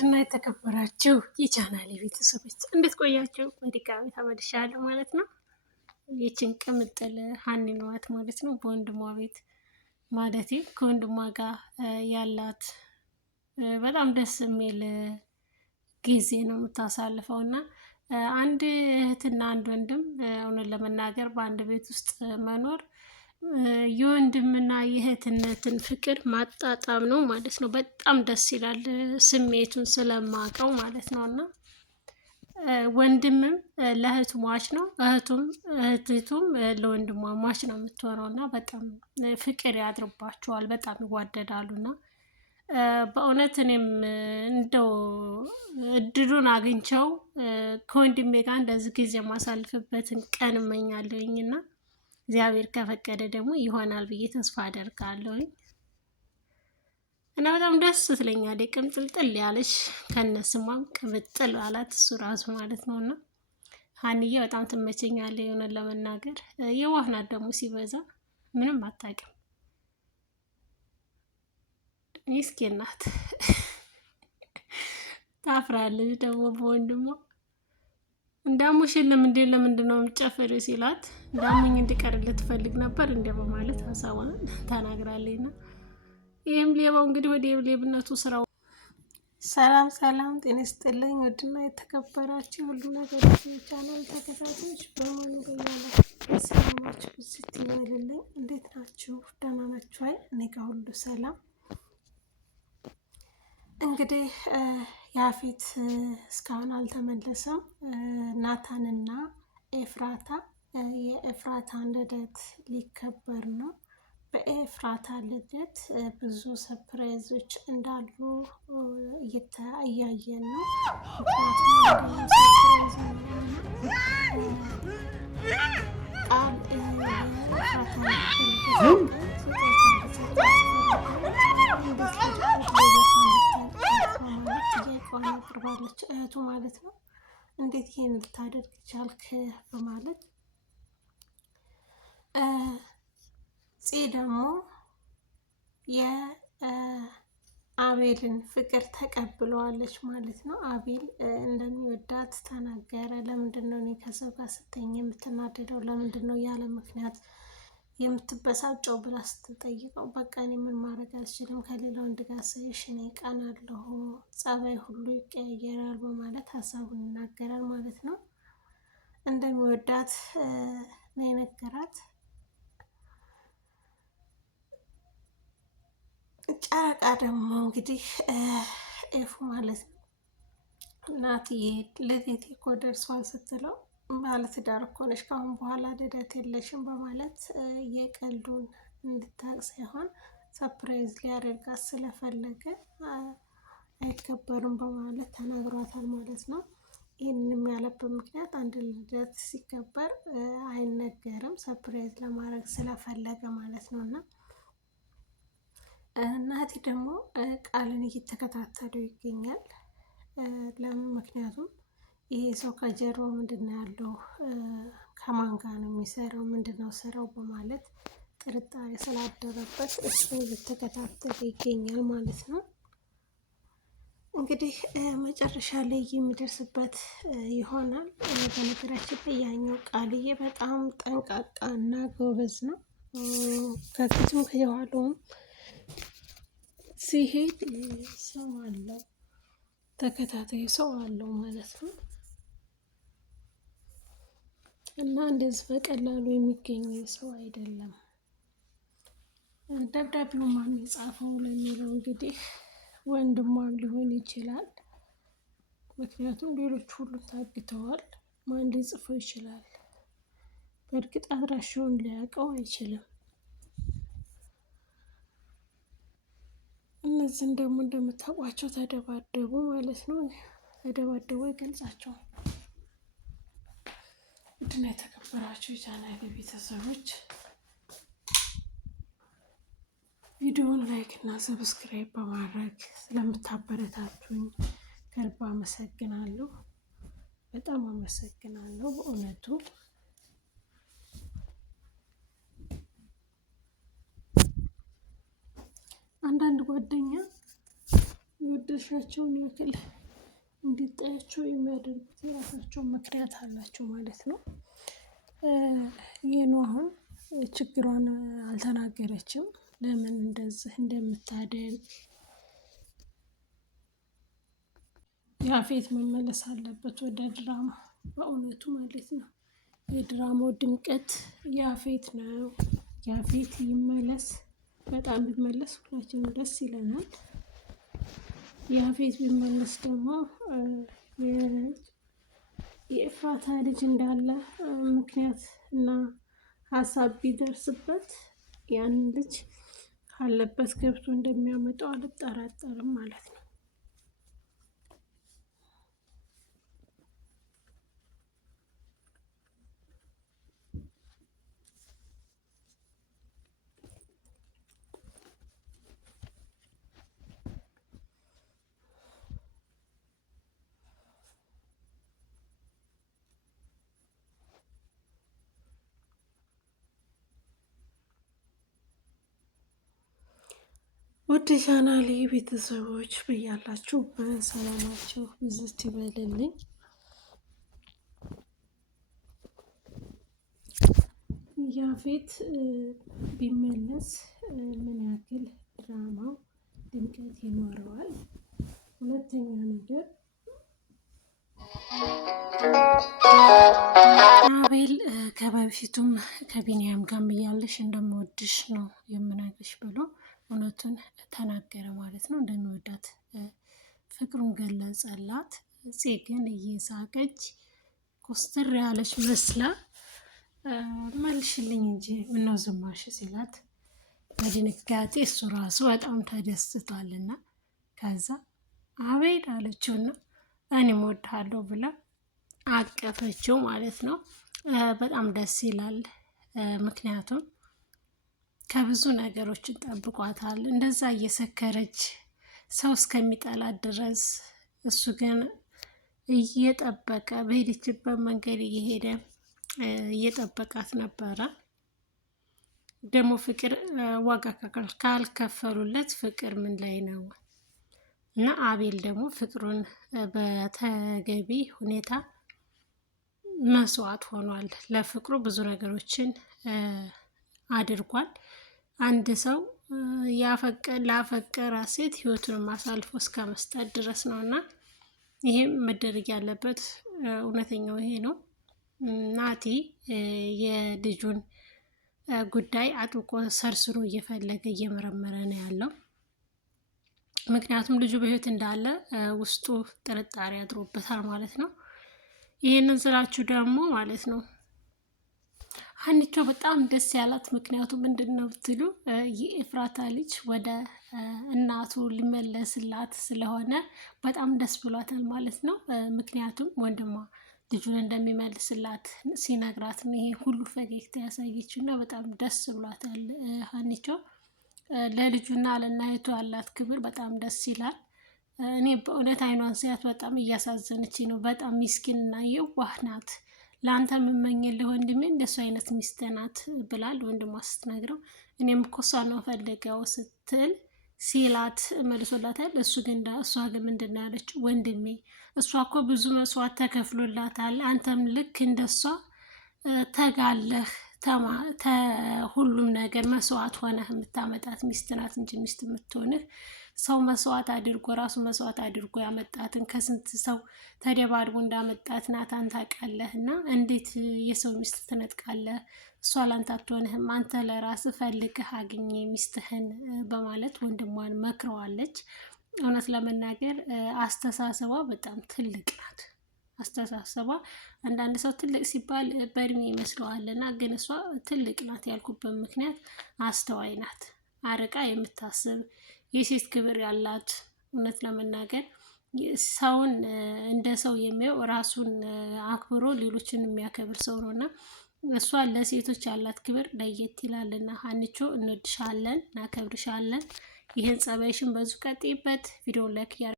ውድና የተከበራችሁ የቻናሌ ቤተሰቦች እንዴት ቆያችሁ? በድጋሚ ተመልሻለሁ ማለት ነው። ይችን ቅምጥል ሀኒን ዋት ማለት ነው በወንድሟ ቤት ማለቴ ከወንድሟ ጋር ያላት በጣም ደስ የሚል ጊዜ ነው የምታሳልፈው እና አንድ እህትና አንድ ወንድም እውነት ለመናገር በአንድ ቤት ውስጥ መኖር የወንድምና የእህትነትን ፍቅር ማጣጣም ነው ማለት ነው። በጣም ደስ ይላል ስሜቱን ስለማውቀው ማለት ነው። እና ወንድምም ለእህቱ ሟች ነው፣ እህቱም ለወንድሟ ሟች ነው የምትሆነው እና በጣም ፍቅር ያድርባቸዋል፣ በጣም ይዋደዳሉ። እና በእውነት እኔም እንደው እድሉን አግኝቸው ከወንድሜ ጋር እንደዚህ ጊዜ የማሳልፍበትን ቀን እመኛለሁኝ እና እግዚአብሔር ከፈቀደ ደግሞ ይሆናል ብዬ ተስፋ አደርጋለሁኝ። እና በጣም ደስ ትለኛለች፣ ቅምጥልጥል ያለች ከነስሟም ቅምጥል አላት እሱ ራሱ ማለት ነው። እና ሀኒዬ በጣም ትመቸኛለች የሆነን ለመናገር የዋህ ናት ደግሞ ሲበዛ ምንም አታውቅም። ምስኪን ናት ታፍራለች ደግሞ በወንድሟ እንዳሙሽን ለምንድን ነው የምትጨፍሪው ሲላት እንዳሙኝ እንዲቀርልህ ትፈልግ ነበር እንደ በማለት ሀሳቧን ተናግራለች። እና ይህም ሌባው እንግዲህ ወደ ሌብነቱ ስራው። ሰላም ሰላም፣ ጤና ይስጥልኝ ውድና የተከበራችሁ ሁሉ ነገር ቻናል ተከታታዮች በሙሉ በያላችሁበት ሰላማችሁ ብዝት ይበልልኝ። እንዴት ናችሁ? ደህና ናችሁ? አይ እኔ ጋር ሁሉ ሰላም። እንግዲህ ያፌት እስካሁን አልተመለሰም። ናታንና ኤፍራታ የኤፍራታን ልደት ሊከበር ነው። በኤፍራታ ልደት ብዙ ሰርፕራይዞች እንዳሉ እያየን ነው። አቅርባለች እህቱ ማለት ነው። እንዴት ይሄን ልታደርግ ቻልክ በማለት ፂ ደግሞ የአቤልን ፍቅር ተቀብለዋለች ማለት ነው። አቤል እንደሚወዳት ተናገረ። ለምንድን ነው እኔ ከሰው ጋር ስተኝ የምትናደደው? ለምንድን ነው ያለ ምክንያት የምትበሳጨው ብላ ስትጠይቀው በቃ እኔ ምን ማድረግ አልችልም፣ ከሌላ ወንድ ጋር ሳይሽ እኔ ቀናለሁ፣ ጸባይ ሁሉ ይቀያየራል በማለት ሀሳቡን ይናገራል ማለት ነው። እንደሚወዳት ነው የነገራት። ጨረቃ ደግሞ እንግዲህ ኤፉ ማለት ነው እናትዬ ልደቴ እኮ ደርሷል ስትለው ባለትዳር እኮ ነሽ ከአሁን በኋላ ልደት የለሽም በማለት የቀልዱን እንድታቅ ሳይሆን ሰፕራይዝ ሊያደርጋት ስለፈለገ አይከበርም በማለት ተናግሯታል ማለት ነው። ይህንንም ያለበት ምክንያት አንድ ልደት ሲከበር አይነገርም ሰፕራይዝ ለማድረግ ስለፈለገ ማለት ነው። እና እናቴ ደግሞ ቃልን እየተከታተለው ይገኛል። ለምን? ምክንያቱም ይሄ ሰው ከጀርባው ምንድን ነው ያለው፣ ከማን ጋር ነው የሚሰራው፣ ምንድን ነው ስራው በማለት ጥርጣሬ ስላደረበት እሱ እየተከታተለ ይገኛል ማለት ነው። እንግዲህ መጨረሻ ላይ የሚደርስበት ይሆናል። በነገራችን ላይ ያኛው ቃልዬ በጣም ጠንቃቃ እና ጎበዝ ነው። ከፊቱም ከየኋላውም ሲሄድ ሰው አለው፣ ተከታታይ ሰው አለው ማለት ነው። እና እንደዚህ በቀላሉ የሚገኝ ሰው አይደለም። ደብዳቤው ማን የጻፈው ለሚለው እንግዲህ ወንድሟም ሊሆን ይችላል። ምክንያቱም ሌሎች ሁሉ ታግተዋል። ማን ሊጽፈው ይችላል? በእርግጥ አድራሻውን ሊያውቀው አይችልም። እነዚህን ደግሞ እንደምታውቋቸው ተደባደቡ ማለት ነው። ተደባደቡ ይገልጻቸዋል። ውድና የተከበራችሁ የቻናሌ ቤተሰቦች ቪዲዮውን ላይክ እና ሰብስክራይብ በማድረግ ስለምታበረታቱኝ ከልብ አመሰግናለሁ። በጣም አመሰግናለሁ በእውነቱ። አንዳንድ ጓደኛ የወደድሻቸውን ያክል እንዲጠያቸው የሚያደርጉት የራሳቸው ምክንያት አላቸው ማለት ነው። ይህን አሁን ችግሯን አልተናገረችም፣ ለምን እንደዚህ እንደምታደርግ። ያፌት መመለስ አለበት ወደ ድራማ፣ በእውነቱ ማለት ነው። የድራማው ድምቀት ያፌት ነው። ያፌት ይመለስ፣ በጣም ቢመለስ ሁላችንም ደስ ይለናል። ያፌት ቢመለስ ደግሞ የኤፍራታ ልጅ እንዳለ ምክንያት እና ሀሳብ ቢደርስበት ያንን ልጅ ካለበት ገብቶ እንደሚያመጣው አልጠራጠርም ማለት ነው። ውድ ቻናሌ ቤተሰቦች ብያላችሁ በሰላማችሁ ብዝት ይበልልኝ። ያፌት ቢመለስ ምን ያክል ድራማው ድምቀት ይኖረዋል? ሁለተኛ ነገር አቤል ከበፊቱም ከቢኒያም ጋር እያለሽ እንደምወድሽ ነው የምነግርሽ ብሎ እውነቱን ተናገረ ማለት ነው። እንደሚወዳት ፍቅሩን ገለጸላት። እፄ ግን እየሳቀች ኮስተር ያለች መስላ መልሽልኝ እንጂ ምነው ዝም አልሽ ሲላት በድንጋጤ እሱ ራሱ በጣም ተደስቷልና ከዛ አቤል አለችውና እኔም እወድሃለሁ ብላ አቀፈችው ማለት ነው። በጣም ደስ ይላል። ምክንያቱም ከብዙ ነገሮችን ጠብቋታል። እንደዛ እየሰከረች ሰው እስከሚጠላት ድረስ እሱ ግን እየጠበቀ በሄደችበት መንገድ እየሄደ እየጠበቃት ነበረ። ደግሞ ፍቅር ዋጋ ካልከፈሉለት ፍቅር ምን ላይ ነው? እና አቤል ደግሞ ፍቅሩን በተገቢ ሁኔታ መስዋዕት ሆኗል። ለፍቅሩ ብዙ ነገሮችን አድርጓል። አንድ ሰው ላፈቀራ ሴት ህይወቱን አሳልፎ እስከ መስጠት ድረስ ነው እና ይሄም መደረግ ያለበት እውነተኛው ይሄ ነው። ናቲ የልጁን ጉዳይ አጥብቆ ሰርስሮ እየፈለገ እየመረመረ ነው ያለው። ምክንያቱም ልጁ በህይወት እንዳለ ውስጡ ጥርጣሬ አድሮበታል ማለት ነው። ይህንን ስላችሁ ደግሞ ማለት ነው ሀኒቾ በጣም ደስ ያላት ምክንያቱ ምንድን ነው ብትሉ የኤፍራታ ልጅ ወደ እናቱ ሊመለስላት ስለሆነ በጣም ደስ ብሏታል ማለት ነው። ምክንያቱም ወንድሟ ልጁን እንደሚመልስላት ሲነግራት ነው ይሄ ሁሉ ፈገግታ ያሳየችው እና በጣም ደስ ብሏታል ሀኒቾ። ለልጁና ለእናቱ ያላት ክብር በጣም ደስ ይላል። እኔ በእውነት አይኗን ሳያት በጣም እያሳዘነች ነው። በጣም ሚስኪንና የዋህ ናት። ለአንተ የምመኝልህ ወንድሜ እንደሱ አይነት ሚስት ናት ብላል ወንድሟ ስትነግረው፣ እኔም እኮ እሷን ነው ፈልገው ስትል ሲላት መልሶላታል። እሷ ግን ምንድን ነው ያለችው? ወንድሜ እሷ እኮ ብዙ መስዋዕት ተከፍሎላታል። አንተም ልክ እንደሷ ተጋለህ ሁሉም ነገር መስዋዕት ሆነህ የምታመጣት ሚስት ናት እንጂ ሚስት የምትሆንህ ሰው መስዋዕት አድርጎ ራሱ መስዋዕት አድርጎ ያመጣትን ከስንት ሰው ተደባድቦ እንዳመጣት ናታን ታውቃለህ። እና እንዴት የሰው ሚስት ትነጥቃለህ? እሷ ላንተ አትሆንህም። አንተ ለራስህ ፈልገህ አግኘ ሚስትህን በማለት ወንድሟን መክረዋለች። እውነት ለመናገር አስተሳሰቧ በጣም ትልቅ ናት። አስተሳሰቧ አንዳንድ ሰው ትልቅ ሲባል በእድሜ ይመስለዋልና ግን እሷ ትልቅ ናት ያልኩበት ምክንያት አስተዋይ ናት። አርቃ የምታስብ የሴት ክብር ያላት፣ እውነት ለመናገር ሰውን እንደ ሰው የሚያው ራሱን አክብሮ ሌሎችን የሚያከብር ሰው ነውና እሷ ለሴቶች ያላት ክብር ለየት ይላልና ሀኒቾ እንወድሻለን፣ እናከብርሻለን። ይህን ጸባይሽን በዙ ቀጥይበት። ቪዲዮ ላይክ